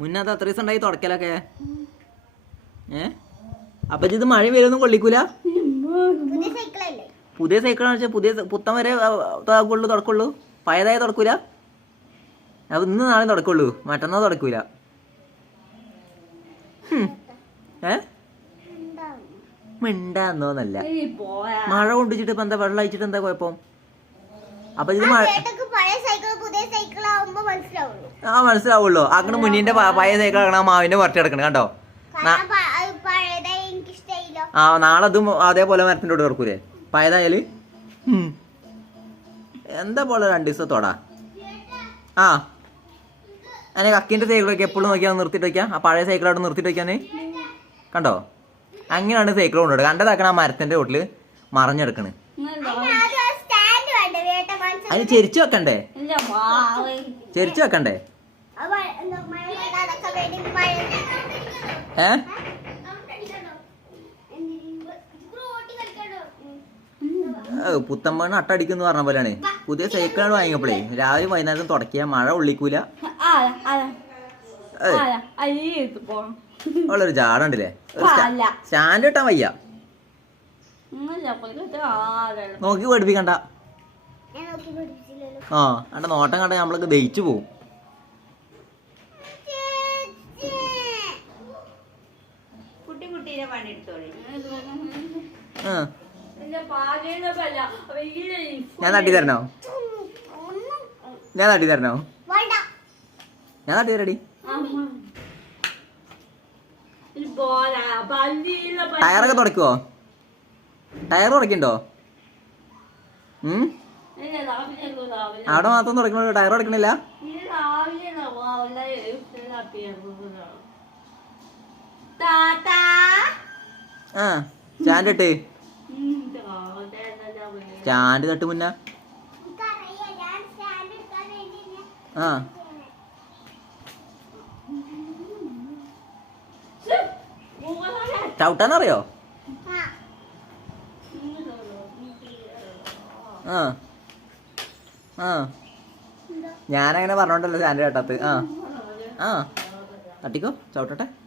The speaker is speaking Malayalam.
മുന്നത്തെ അത്ര ദിവസം ഉണ്ടായി തുടക്കലൊക്കെ. അപ്പൊ ഇത് മഴ വരുമൊന്നും കൊള്ളിക്കൂല. പുതിയ സൈക്കിളാണ് വെച്ചാൽ പുതിയ പുത്തൻ വരെ തുടക്കുള്ളൂ, പഴയതായ തുടക്കൂല. അപ്പൊ ഇന്ന് നാളെ തുടക്കുള്ളൂ, മറ്റന്നാൾ തുടക്കൂല. മിണ്ടാന്നോന്നല്ല, മഴ കൊണ്ടിച്ചിട്ട് ഇപ്പൊ എന്താ, വെള്ളം അയച്ചിട്ട് എന്താ കുഴപ്പം? അപ്പൊ ഇത് മനസ്സിലാവുള്ളൂ. അങ്ങനെ മുന്നിന്റെ പഴയ സൈക്കിൾ ആക്കണ മാവിന്റെ മരട്ടി കിടക്കണം കണ്ടോ. നാളെ അതും അതേപോലെ മരത്തിന്റെ കൂടെ കിടക്കൂലേ പഴയതായാല്. എന്താ പോലെ 2 ദിവസത്തോടാ. അങ്ങനെ കക്കിന്റെ സൈക്കിളൊക്കെ എപ്പോഴും നോക്കിയാൽ നിർത്തിയിട്ട് വയ്ക്കാം. ആ പഴയ സൈക്കിളോട് നിർത്തിയിട്ട് വയ്ക്കാന് കണ്ടോ. അങ്ങനെയാണ് സൈക്കിൾ കൊണ്ടുപോയി കണ്ടതാക്കണ ആ മരത്തിന്റെ വീട്ടില് മറഞ്ഞെടുക്കണ്. അതിന് ചെരിച്ചു വെക്കണ്ടേ, ചെരിച്ചു വെക്കണ്ടേ? പുത്തമ്മണ് അട്ടടിക്കുന്നു പറഞ്ഞ പോലെയാണ്. പുതിയ സൈക്കിളാണ് വാങ്ങിയപ്പോഴേ രാവിലെ വൈകുന്നേരം തുടക്കിയ മഴ ഉള്ളിക്കൂല. ഉള്ളൊരു ജാടുണ്ടല്ലേ, സ്റ്റാൻഡ് ഇട്ടാൻ വയ്യ. നോക്കി പഠിപ്പിക്കണ്ട. അണ്ട നോട്ടം കണ്ട നമ്മളൊക്കെ ദഹിച്ചു പോവും. ഞാൻ തട്ടി തരണോ? ഞാൻ തട്ടി തരണോ? ഞാൻ തട്ടി തരടി. ടയറൊക്കെ തുടക്കുവോ? ടയർ തുടക്കണ്ടോ? അവിടെ മാത്രം തുടക്കണോ, ടയർ തുടക്കണില്ല? സ്റ്റാൻഡ് ഇട്ട്, സ്റ്റാൻഡ് തട്ട് മുന്ന. ചവിട്ടാനറിയോ? ഞാനങ്ങനെ പറഞ്ഞോണ്ടല്ലോ സ്റ്റാൻഡ് കേട്ടത്. തട്ടിക്കോ, ചവിട്ടട്ടെ.